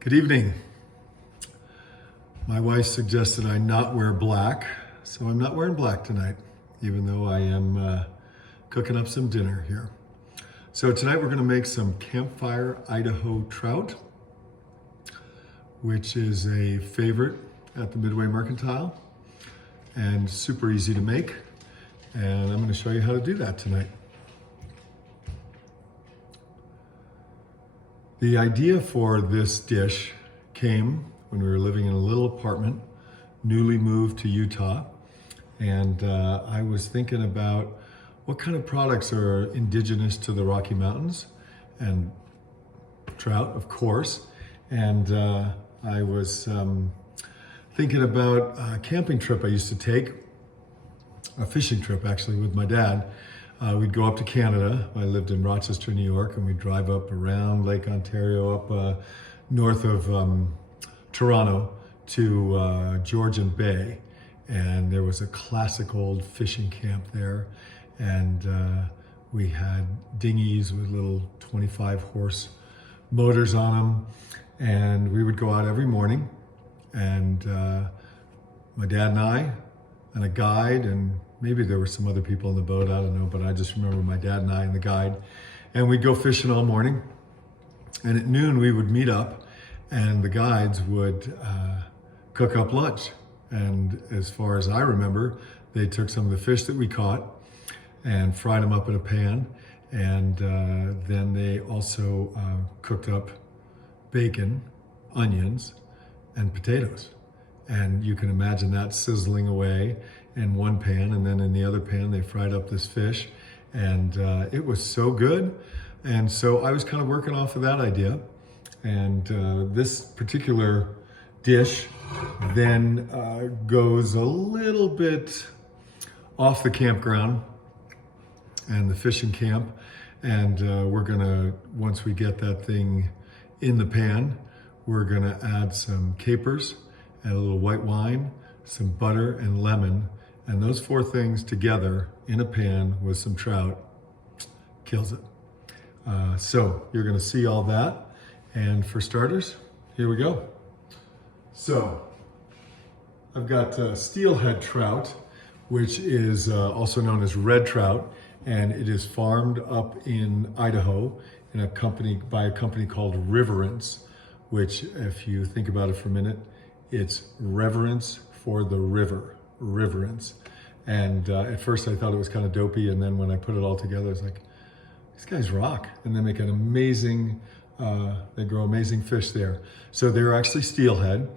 Good evening. My wife suggested I not wear black, so I'm not wearing black tonight, even though I am cooking up some dinner here. So tonight we're gonna make some Campfire Idaho trout, which is a favorite at the Midway Mercantile and super easy to make. And I'm gonna show you how to do that tonight. The idea for this dish came when we were living in a little apartment, newly moved to Utah. And I was thinking about what kind of products are indigenous to the Rocky Mountains, and trout, of course. And I was thinking about a camping trip I used to take, a fishing trip actually with my dad. We'd go up to Canada. I lived in Rochester, New York, and we'd drive up around Lake Ontario, up north of Toronto to Georgian Bay. And there was a classic old fishing camp there. And we had dinghies with little 25-horse motors on them. And we would go out every morning. And my dad and I, and a guide, and maybe there were some other people in the boat, I don't know, but I just remember my dad and I and the guide. And we'd go fishing all morning. And at noon we would meet up and the guides would cook up lunch. And as far as I remember, they took some of the fish that we caught and fried them up in a pan. And then they also cooked up bacon, onions, and potatoes. And you can imagine that sizzling away in one pan, and then in the other pan they fried up this fish, and it was so good. And so I was kind of working off of that idea, and this particular dish then goes a little bit off the campground and the fishing camp, and we're gonna, once we get that thing in the pan, we're gonna add some capers, add a little white wine, some butter and lemon, and those four things together in a pan with some trout kills it. So you're gonna see all that. And for starters, here we go. So I've got steelhead trout, which is also known as red trout, and it is farmed up in Idaho in by a company called Riverence, which, if you think about it for a minute, it's reverence for the river, Riverence. And at first I thought it was kind of dopey, and then when I put it all together, I was like, these guys rock. And they make an amazing, they grow amazing fish there. So they're actually steelhead,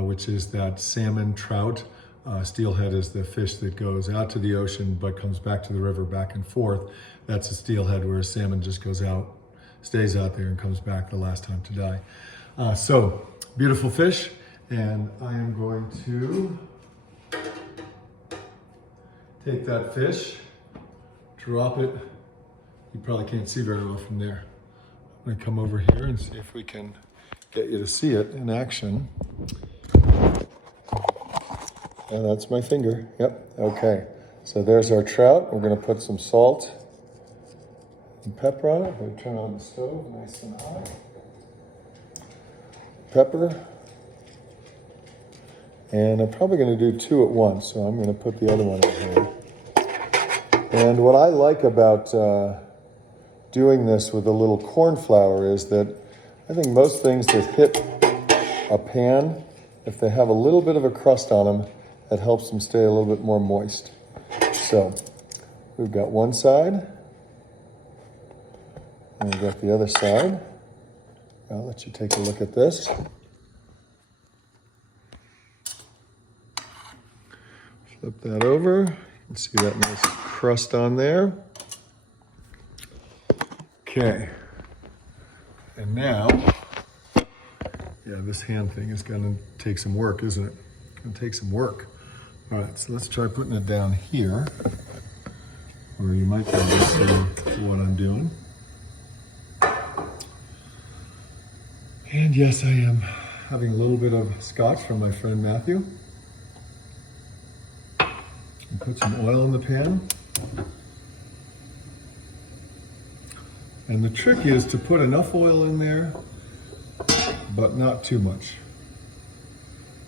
which is that salmon trout. Steelhead is the fish that goes out to the ocean but comes back to the river back and forth. That's a steelhead, whereas salmon just goes out, stays out there and comes back the last time to die. So beautiful fish. And I am going to take that fish, drop it. You probably can't see very well from there. I'm gonna come over here and see if we can get you to see it in action. And that's my finger, yep, okay. So there's our trout. We're gonna put some salt and pepper on it. We're gonna turn on the stove nice and hot. Pepper. And I'm probably going to do two at once, so I'm going to put the other one in here. And what I like about doing this with a little corn flour is that I think most things that hit a pan, if they have a little bit of a crust on them, that helps them stay a little bit more moist. So we've got one side, and we've got the other side. I'll let you take a look at this. Flip that over. You can see that nice crust on there. Okay. And now, yeah, this hand thing is gonna take some work, isn't it? Gonna take some work. All right, so let's try putting it down here, where you might be able to see what I'm doing. And yes, I am having a little bit of scotch from my friend Matthew. And put some oil in the pan. And the trick is to put enough oil in there but not too much.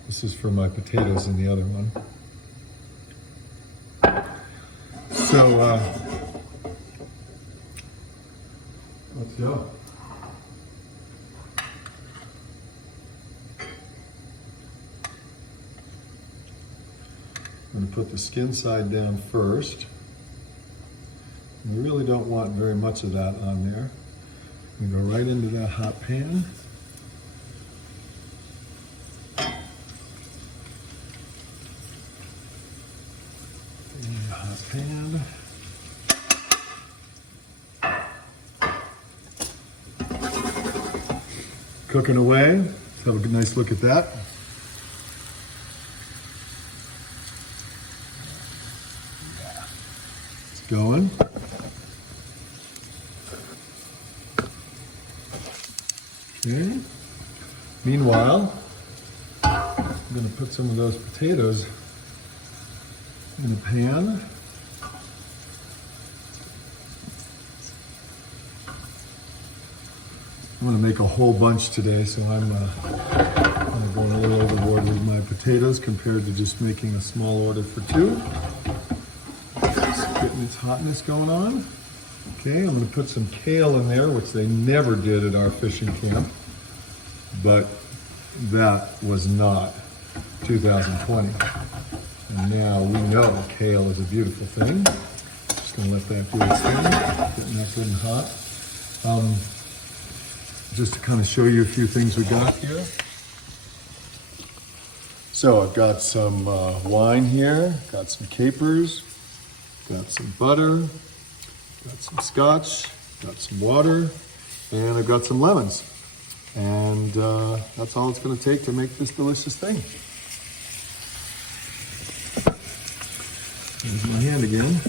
This is for my potatoes in the other one. So, let's go. I'm going to put the skin side down first. We really don't want very much of that on there. We go right into that hot pan. In the hot pan. Cooking away. Let's have a good, nice look at that. Yeah. It's going. Okay. Meanwhile, I'm going to put some of those potatoes in the pan. I'm going to make a whole bunch today, so I'm going a little overboard with my potatoes compared to just making a small order for two. Just getting its hotness going on. Okay, I'm going to put some kale in there, which they never did at our fishing camp, but that was not 2020. And now we know kale is a beautiful thing. Just going to let that do its thing, getting that good and hot. Just to kind of show you a few things we got here. So I've got some wine here, got some capers, got some butter, got some scotch, got some water, and I've got some lemons. And that's all it's going to take to make this delicious thing. There's my hand again.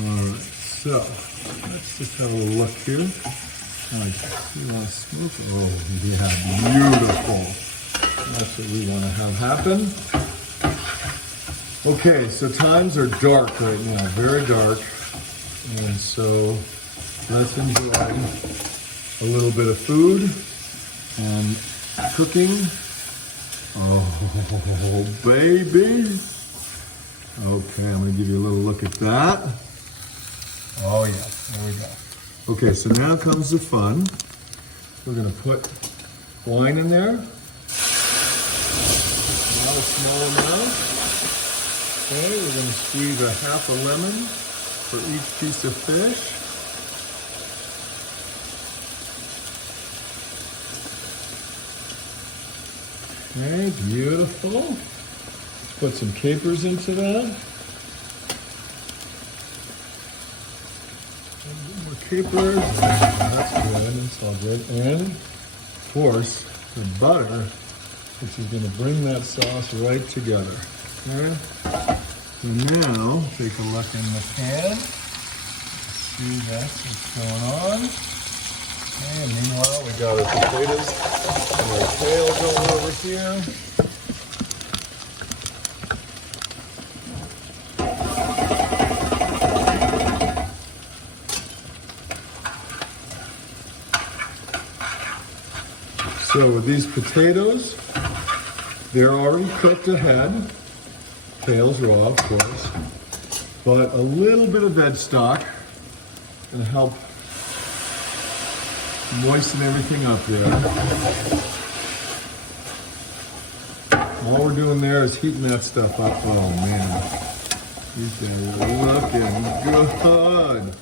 All right, so let's just have a little look here. I see a lot of smoke. Oh, yeah, beautiful. That's what we want to have happen. Okay, so times are dark right now, very dark. And so let's enjoy a little bit of food and cooking. Oh, baby. Okay, I'm going to give you a little look at that. Oh, yeah, there we go. Okay, so now comes the fun. We're going to put wine in there. Not a small amount. Okay, we're going to squeeze a half a lemon for each piece of fish. Okay, beautiful. Let's put some capers into that. More capers. That's good. That's all good. And, of course, the butter, which is going to bring that sauce right together. Okay? So now, take a look in the pan. See that's what's going on. And meanwhile, we got our potatoes and our kale going over here. So with these potatoes, they're already cooked ahead. Kale's raw, of course, but a little bit of veg stock to help moisten everything up there. All we're doing there is heating that stuff up. Oh man, these are looking good.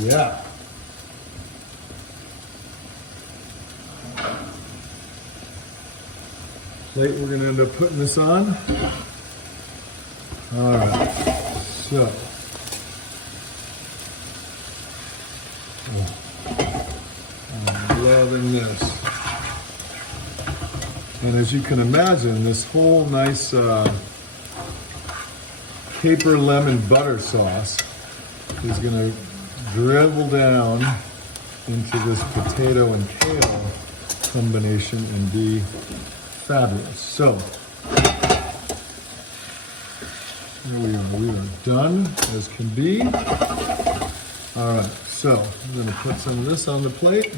Yeah. Plate we're gonna end up putting this on. All right, so. I'm loving this. And as you can imagine, this whole nice caper lemon butter sauce is gonna dribble down into this potato and kale combination and be fabulous. So, here we are done as can be. All right, so I'm gonna put some of this on the plate.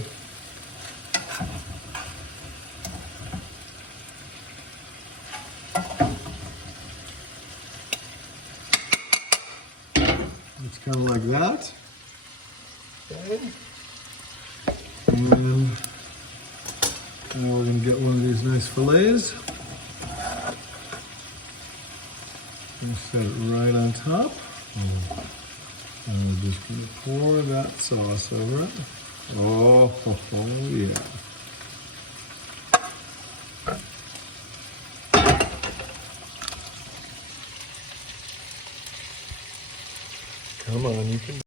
kind of like that. Okay. And then now we're going to get one of these nice fillets. And set it right on top. And we're just going to pour that sauce over it. Oh, yeah. Come on, you can